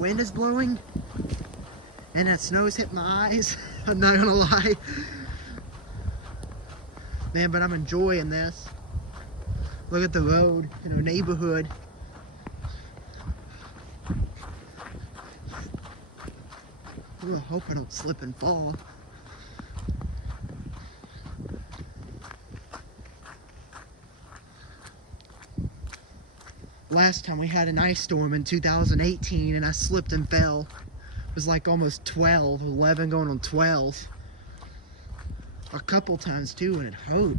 wind is blowing and that snow's hitting my eyes. I'm not gonna lie. Man, but I'm enjoying this. Look at the road in our neighborhood. I hope I don't slip and fall. Last time we had an ice storm in 2018 and I slipped and fell. It was like almost 12, 11 going on 12. A couple times too, and it hurt.